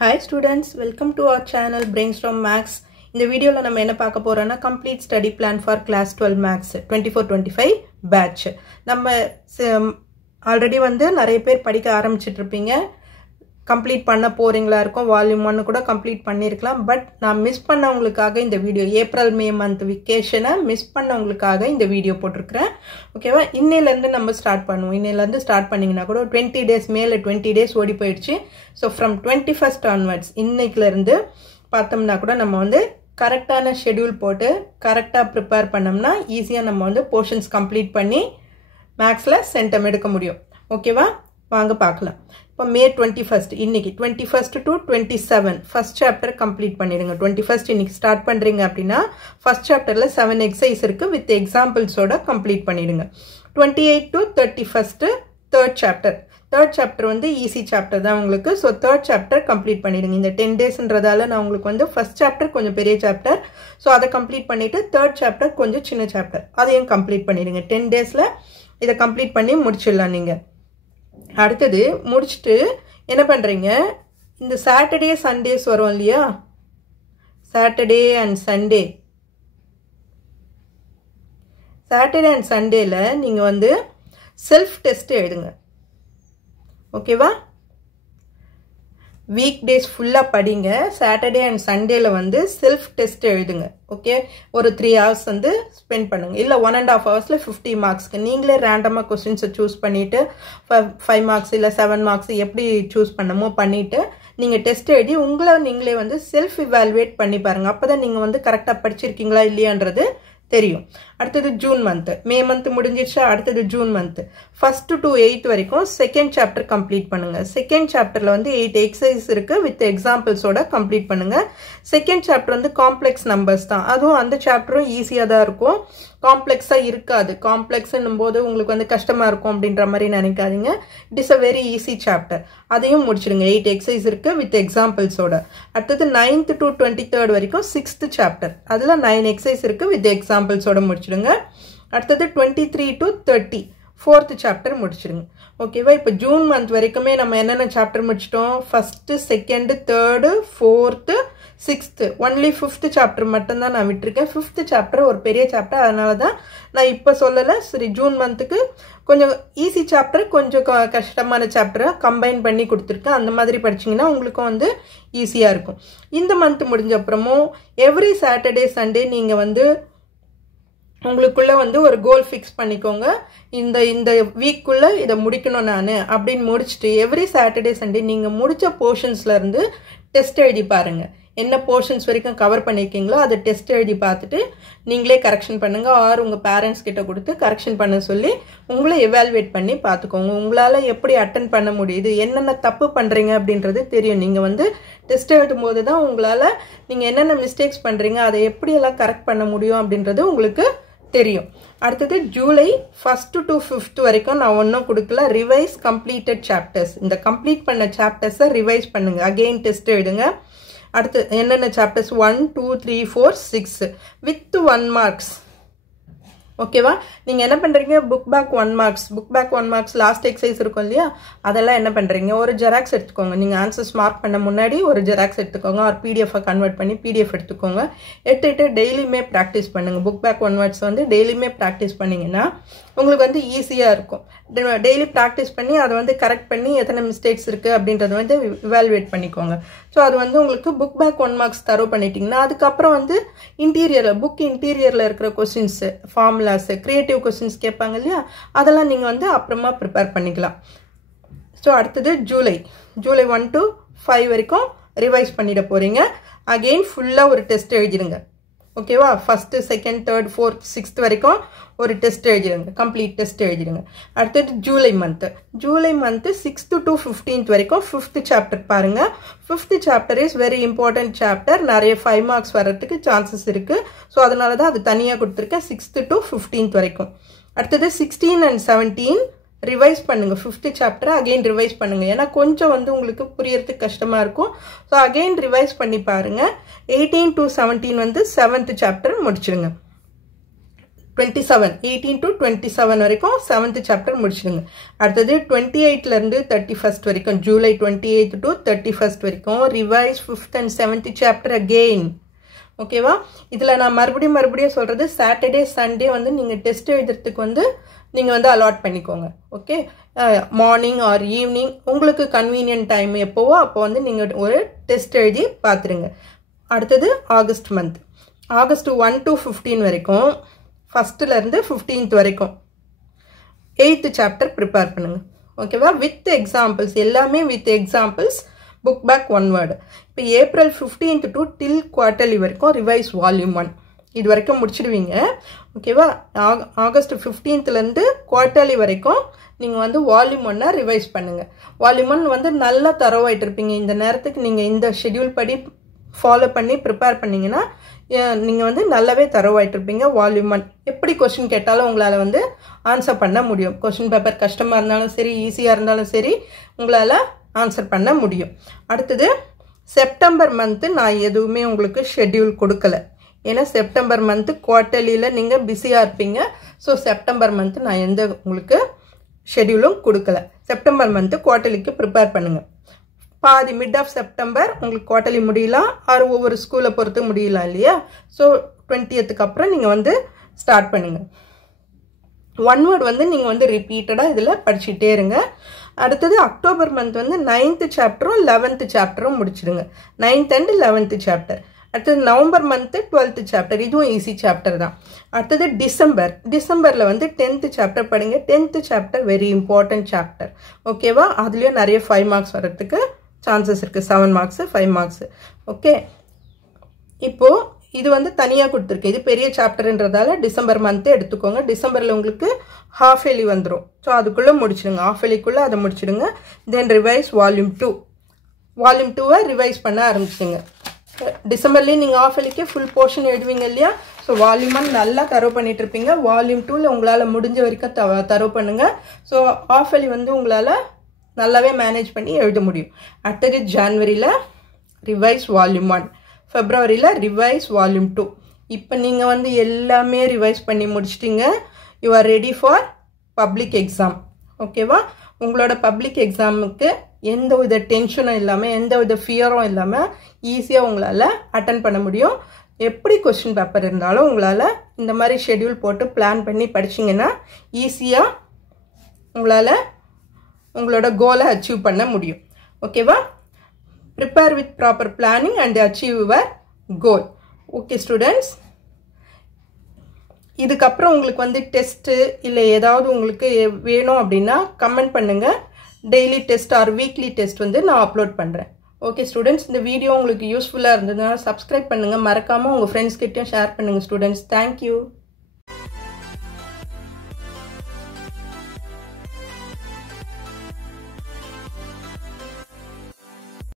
Hi students, welcome to our channel Brainstorm Max. இந்த வீடியோல நம்ம என்ன பார்க்க போறோம்னா complete study plan for class 12 Max 24-25 batch. நம்ம ஆல்ரெடி நிறைய பேர் படிக்க ஆரம்பிச்சிட்டு இருப்பீங்க. கம்ப்ளீட் பண்ண போறீங்களா இருக்கும். வால்யூம் 1 கூட கம்ப்ளீட் பண்ணிருக்கலாம். பட் நான் மிஸ் பண்ணவங்களுக்காக இந்த வீடியோ ஏப்ரல் மே மந்த் வெக்கேஷனை மிஸ் பண்ணவங்களுக்காக இந்த வீடியோ போட்டுருக்கேன். ஓகேவா? இன்னையில இருந்து நம்ம ஸ்டார்ட் பண்ணுவோம். இன்னையில இருந்து ஸ்டார்ட் பண்ணீங்கன்னா கூட 20 டேஸ் மேல 20 டேஸ் ஓடி போயிடுச்சு. ஸோ ஃப்ரம் 21st onwards இன்னைக்குல இருந்து பார்த்தோம்னா கூட நம்ம கரெக்டான ஷெட்யூல் போட்டு கரெக்டாக ப்ரிப்பேர் பண்ணோம்னா ஈஸியாக நம்ம போர்ஷன்ஸ் கம்ப்ளீட் பண்ணி மேக்ஸில் சென்டம் எடுக்க முடியும். ஓகேவா? வாங்க பார்க்கலாம். இப்போ மே 21st இன்னைக்கு 21st to 27 first chapter complete பண்ணிடுங்க. 21st இன்னைக்கு ஸ்டார்ட் பண்ணுறீங்க அப்படின்னா ஃபர்ஸ்ட் சாப்டரில் 7 எக்ஸசைஸ் இருக்குது வித் எக்ஸாம்பிள்ஸோட கம்ப்ளீட் பண்ணிடுங்க. 28 to 31st third chapter. Third chapter easy chapter தான் உங்களுக்கு. ஸோ தேர்ட் சாப்டர் கம்ப்ளீட் பண்ணிடுங்க. இந்த 10 டேஸ்ன்றதால நான் உங்களுக்கு ஃபர்ஸ்ட் சாப்டர் கொஞ்சம் பெரிய சாப்டர், ஸோ அதை கம்ப்ளீட் பண்ணிட்டு தேர்ட் சாப்டர் கொஞ்சம் சின்ன சாப்டர், அதையும் கம்ப்ளீட் பண்ணிடுங்க. 10 டேஸில் இதை கம்ப்ளீட் பண்ணி முடிச்சிடலாம் நீங்கள். அடுத்தது முடிச்சுட்டு என்ன பண்ணுறீங்க, இந்த சாட்டர்டே சண்டேஸ் வரும் இல்லையா, Saturday and Sunday, Saturday and சண்டேல நீங்கள் செல்ஃப் டெஸ்ட் எழுதுங்க. ஓகேவா? வீக் டேஸ் ஃபுல்லாக படிங்க. சாட்டர்டே அண்ட் சண்டேல செல்ஃப் டெஸ்ட் எழுதுங்க. ஓகே, ஒரு 3 hours ஸ்பெண்ட் பண்ணுங்க. இல்லை 1.5 hours 50 மார்க்ஸ்க்கு நீங்களே ரேண்டமாக கொஸ்டின்ஸை சூஸ் பண்ணிட்டு 5 மார்க்ஸ் இல்லை 7 மார்க்ஸ் எப்படி சூஸ் பண்ணமோ பண்ணிட்டு நீங்கள் டெஸ்ட் எழுதி உங்களை நீங்களே செல்ஃப் இவாலுவேட் பண்ணி பாருங்க. அப்போதான் நீங்கள் கரெக்டாக படிச்சிருக்கீங்களா இல்லையான்றது தெரியும். அடுத்தது ஜூன் மந்த், மே மந்த் முடிஞ்சிருச்சா, அடுத்தது June month 1st to 8th வரைக்கும் செகண்ட் சாப்டர் கம்ப்ளீட் பண்ணுங்க. செகண்ட் சாப்டர்ல 8 எக்ஸசைஸ் இருக்கு வித் எக்ஸாம்பிள்ஸோட கம்ப்ளீட் பண்ணுங்க. செகண்ட் சாப்டர் காம்ப்ளெக்ஸ் நம்பர்ஸ் தான், அதுவும் அந்த சாப்டரும் ஈஸியா தான் இருக்கும், காம்ப்ளெக்ஸா இருக்காது. காம்ப்ளெக்ஸ்ன்னும் போது உங்களுக்கு கஷ்டமா இருக்கும் அப்படின்ற மாதிரி நினைக்காதீங்க. It is a very easy chapter. அதையும் முடிச்சிடுங்க. 8 எக்ஸசைஸ் இருக்கு வித் எக்ஸாம்பிள்ஸோட. அடுத்தது 9th to 23rd வரைக்கும் 6th சாப்டர், அதுல 9 எக்ஸசைஸ் இருக்கு வித் எக்ஸாம்பிள்ஸோட முடிச்சிடுங்க. அடுத்தது 23 to 30 4th சாப்டர் முடிச்சிடுங்க. ஓகேவா? இப்போ ஜூன் மந்த் வரைக்குமே நம்ம என்னென்ன சாப்டர் முடிச்சிட்டோம், 1st 2nd 3rd 4th 6th, only 5th chapter மட்டும்தான் நான் விட்டுருக்கேன். 5th சாப்டர் ஒரு பெரிய சாப்டர், அதனால தான் நான் இப்போ சொல்லலை. சரி, ஜூன் மந்த்துக்கு கொஞ்சம் ஈஸி சாப்டர் கொஞ்சம் கஷ்டமான சாப்டரை கம்பைன் பண்ணி கொடுத்துருக்கேன். அந்த மாதிரி படிச்சிங்கன்னா உங்களுக்கும் ஈஸியாக இருக்கும். இந்த மந்த் முடிஞ்ச அப்புறமும் எவ்ரி சாட்டர்டே சண்டே நீங்கள் உங்களுக்குள்ள ஒரு கோல் ஃபிக்ஸ் பண்ணிக்கோங்க. இந்த வீக்குள்ள இதை முடிக்கணும் நான் அப்படின்னு முடிச்சுட்டு எவ்ரி சாட்டர்டே சண்டே நீங்க முடிச்ச போர்ஷன்ஸ்ல இருந்து டெஸ்ட் எழுதி பாருங்க. என்ன போர்ஷன்ஸ் வரைக்கும் கவர் பண்ணிருக்கீங்களோ அதை டெஸ்ட் எழுதி பார்த்துட்டு நீங்களே கரெக்ஷன் பண்ணுங்க. ஆர் உங்க பேரண்ட்ஸ் கிட்ட கொடுத்து கரெக்ஷன் பண்ண சொல்லி உங்களை எவாலுவேட் பண்ணி பார்த்துக்கோங்க. உங்களால எப்படி அட்டன் பண்ண முடியுது, என்னென்ன தப்பு பண்றீங்க அப்படின்றது தெரியும். நீங்க டெஸ்ட் எழுதும் போது தான் உங்களால நீங்க என்னென்ன மிஸ்டேக்ஸ் பண்றீங்க அதை எப்படியெல்லாம் கரெக்ட் பண்ண முடியும் அப்படின்றது உங்களுக்கு தெரியும். அடுத்தது ஜூலை 1st to 5th வரைக்கும் நான் ஒன்றும் கொடுக்கல. ரிவைஸ் கம்ப்ளீட்டட் சாப்டர்ஸ், இந்த கம்ப்ளீட் பண்ண சாப்டர்ஸை ரிவைஸ் பண்ணுங்க. அகெயின் டெஸ்ட் எழுதுங்க. அடுத்து என்னென்ன சாப்டர்ஸ் 1 2 3 4 6 வித் 1 மார்க்ஸ். ஓகேவா? நீங்க என்ன பண்றீங்க, book back 1 marks, book back 1 marks last exercise இருக்கும் இல்லையா, அதெல்லாம் என்ன பண்றீங்க, ஒரு ஜெராக்ஸ் எடுத்துக்கோங்க. நீங்க ஆன்சர்ஸ் மார்க் பண்ண முன்னாடி ஒரு ஜெராக்ஸ் எடுத்துக்கோங்க. ஒரு பிடிஎஃப் கன்வெர்ட் பண்ணி பிடிஎஃப் எடுத்துக்கோங்க. எடுத்துட்டு டெய்லியுமே ப்ராக்டிஸ் பண்ணுங்க. புக் பேக் 1 வேர்ட்ஸ் டெய்லியுமே ப்ராக்டிஸ் பண்ணீங்கன்னா உங்களுக்கு ஈஸியா இருக்கும். டெய்லி ப்ராக்டிஸ் பண்ணி அதை கரெக்ட் பண்ணி எத்தனை மிஸ்டேக்ஸ் இருக்கு அப்படின்றத இவாலுவேட் பண்ணிக்கோங்க. ஸோ அது உங்களுக்கு புக் பேக் 1 மார்க்ஸ் தரவு பண்ணிட்டீங்கன்னா அதுக்கப்புறம் இன்டீரியர்ல புக் இன்டீரியர்ல இருக்கிற கொஸ்டின்ஸ், ஃபார்முலாஸ், கிரியேட்டிவ் கொஸ்டின்ஸ் கேட்பாங்க இல்லையா, அதெல்லாம் நீங்க அப்புறமா ப்ரிப்பேர் பண்ணிக்கலாம். ஸோ அடுத்தது ஜூலை 1 to 5 வரைக்கும் ரிவைஸ் பண்ணிட போறீங்க. அகெயின் ஃபுல்லா ஒரு டெஸ்ட் எழுதிடுங்க. ஓகேவா? 1st 2nd 3rd 4th 6th வரைக்கும் ஒரு டெஸ்ட் எழுதிடுங்க. கம்ப்ளீட் டெஸ்ட் எழுதிடுங்க. அடுத்தது July month 6th to 15th வரைக்கும் 5th சாப்டர் பாருங்க. 5th chapter is very important chapter. நிறைய 5 மார்க்ஸ் வர்றதுக்கு சான்சஸ் இருக்கு. ஸோ அதனால தான் அது தனியாக கொடுத்துருக்கேன். 6th to 15th வரைக்கும். அடுத்தது 16 and 17 ரிவைஸ் பண்ணுங்க. 5th சாப்டர் அகெயின் ரிவைஸ் பண்ணுங்க. ஏன்னா கொஞ்சம் உங்களுக்கு புரியறதுக்கு கஷ்டமா இருக்கும். ஸோ அகெயின் ரிவைஸ் பண்ணி பாருங்க. 18 to 17 7th சாப்டர் முடிச்சிடுங்க. 27 18 to 27 வரைக்கும் 7th சாப்டர் முடிச்சிடுங்க. அடுத்தது 28ல இருந்து 31st வரைக்கும் ஜூலை 28 to 31st வரைக்கும் revise 5th and 7th chapter again. ஓகேவா? இதில் நான் மறுபடியும் சொல்கிறது, சாட்டர்டே சண்டே வந்து நீங்கள் டெஸ்ட் எழுதுறதுக்கு வந்து நீங்கள் வந்து அலாட் பண்ணிக்கோங்க. ஓகே, மார்னிங் ஆர் ஈவினிங் உங்களுக்கு கன்வீனியன்ட் டைம் எப்போவோ அப்போ வந்து நீங்கள் ஒரு டெஸ்ட் எழுதி பார்த்துருங்க. அடுத்தது ஆகஸ்ட் மந்த், ஆகஸ்ட் 1 to 15 வரைக்கும், ஃபஸ்ட்டுலேருந்து 15th வரைக்கும் 8th சாப்டர் ப்ரிப்பேர் பண்ணுங்கள். ஓகேவா? வித் எக்ஸாம்பிள்ஸ், எல்லாமே with examples, book back one word. இப்போ April 15th to till quarterly வரைக்கும் ரிவைஸ் வால்யூம் 1 இது வரைக்கும் முடிச்சிடுவீங்க. ஓகேவா? ஆகஸ்ட் 15th குவார்ட்டர்லி வரைக்கும் நீங்கள் வந்து வால்யூம் 1 ரிவைஸ் பண்ணுங்கள். வால்யூம் 1 வந்து நல்லா தரவாயிட்டு இருப்பீங்க. இந்த நேரத்துக்கு நீங்கள் இந்த ஷெட்யூல் படி ஃபாலோ பண்ணி ப்ரிப்பேர் பண்ணிங்கன்னா நீங்கள் வந்து நல்லாவே தரவாயிட்டு இருப்பீங்க. வால்யூம் 1 எப்படி கொஸ்டின் கேட்டாலும் உங்களால் வந்து ஆன்சர் பண்ண முடியும். கொஸ்டின் பேப்பர் கஷ்டமாக இருந்தாலும் சரி, ஈஸியாக இருந்தாலும் சரி, உங்களால் ஆன்சர் பண்ண முடியும். அடுத்தது செப்டம்பர் மந்த்து நான் எதுவுமே உங்களுக்கு ஷெட்யூல் கொடுக்கல. ஏன்னா செப்டம்பர் மந்த்து குவார்ட்டர்லியில் நீங்கள் பிஸியாக இருப்பீங்க. ஸோ செப்டம்பர் மந்த்து நான் எந்த உங்களுக்கு ஷெட்யூலும் கொடுக்கல. செப்டம்பர் மந்த்து குவார்ட்டர்லிக்கு ப்ரிப்பேர் பண்ணுங்கள். பாதி மிட் ஆஃப் செப்டம்பர் உங்களுக்கு குவார்ட்டர்லி முடியலாம், ஆறு ஒவ்வொரு ஸ்கூலை பொறுத்து முடியலாம் இல்லையா? ஸோ 20th அப்புறம் நீங்கள் வந்து ஸ்டார்ட் பண்ணுங்கள். ஒன் வேர்டு வந்து நீங்கள் வந்து ரிப்பீட்டடாக இதில் படிச்சுட்டே இருங்க. அடுத்தது அக்டோபர் மந்த் வந்து 9th சாப்டரும் 11th சாப்டரும் முடிச்சிடுங்க. 9th and 11th chapter. அடுத்தது நவம்பர் மந்த்து 12th சாப்டர், இதுவும் ஈஸி சாப்டர் தான். அடுத்தது டிசம்பரில் வந்து 10th சாப்டர் படிங்க. 10th chapter very important chapter. ஓகேவா? அதுலேயும் நிறைய 5 மார்க்ஸ் வர்றதுக்கு சான்சஸ் இருக்குது. 7 மார்க்ஸு 5 மார்க்ஸு. ஓகே, இப்போது இது வந்து தனியாக கொடுத்துருக்கு. இது பெரிய சாப்டர்ன்றதால டிசம்பர் மந்த்து எடுத்துக்கோங்க. டிசம்பரில் உங்களுக்கு ஹாஃப் எலி வந்துடும். ஸோ அதுக்குள்ளே முடிச்சிடுங்க. ஹாஃப் எலிக்குள்ளே அதை முடிச்சிடுங்க. தென் ரிவைஸ் வால்யூம் 2. வால்யூம் 2வை ரிவைஸ் பண்ண ஆரம்பிச்சிடுங்க. டிசம்பர்லேயே நீங்கள் ஹாஃப் எலிக்கு ஃபுல் போர்ஷன் எழுதுவீங்க இல்லையா? ஸோ வால்யூம் 1 நல்லா தரவு பண்ணிட்டு இருப்பீங்க. வால்யூம் 2ல் உங்களால் முடிஞ்ச வரைக்கும் தரவு பண்ணுங்கள். ஸோ ஹாஃப் எலி வந்து உங்களால் நல்லாவே மேனேஜ் பண்ணி எழுத முடியும். அடுத்தது ஜான்வரியில் ரிவைஸ் வால்யூம் 1, ஃபெப்ரவரியில் ரிவைஸ் வால்யூம் 2. இப்போ நீங்கள் வந்து எல்லாமே ரிவைஸ் பண்ணி முடிச்சிட்டிங்க. You are ready for public exam. ஓகேவா? உங்களோட பப்ளிக் எக்ஸாமுக்கு எந்த வித டென்ஷனும் இல்லாமல், எந்த வித ஃபியரும் இல்லாமல் ஈஸியாக உங்களால் அட்டன் பண்ண முடியும். எப்படி கொஸ்டின் பேப்பர் இருந்தாலும் உங்களால் இந்த மாதிரி ஷெட்யூல் போட்டு பிளான் பண்ணி படிச்சிங்கன்னா ஈஸியாக உங்களால் உங்களோட கோலை அச்சீவ் பண்ண முடியும். ஓகேவா? Prepare with proper planning and achieve your goal. Okay students, இதுக்கப்புறம் உங்களுக்கு வந்து டெஸ்ட்டு இல்லை ஏதாவது உங்களுக்கு வேணும் அப்படின்னா கமெண்ட் பண்ணுங்கள். Daily test or weekly test வந்து நான் அப்லோட் பண்ணுறேன். ஓகே ஸ்டூடெண்ட்ஸ், இந்த வீடியோ உங்களுக்கு யூஸ்ஃபுல்லாக இருந்ததுன்னா சப்ஸ்கிரைப் பண்ணுங்கள். மறக்காமல் உங்கள் ஃப்ரெண்ட்ஸ்கிட்டையும் ஷேர் பண்ணுங்கள் ஸ்டூடெண்ட்ஸ். தேங்க்யூ.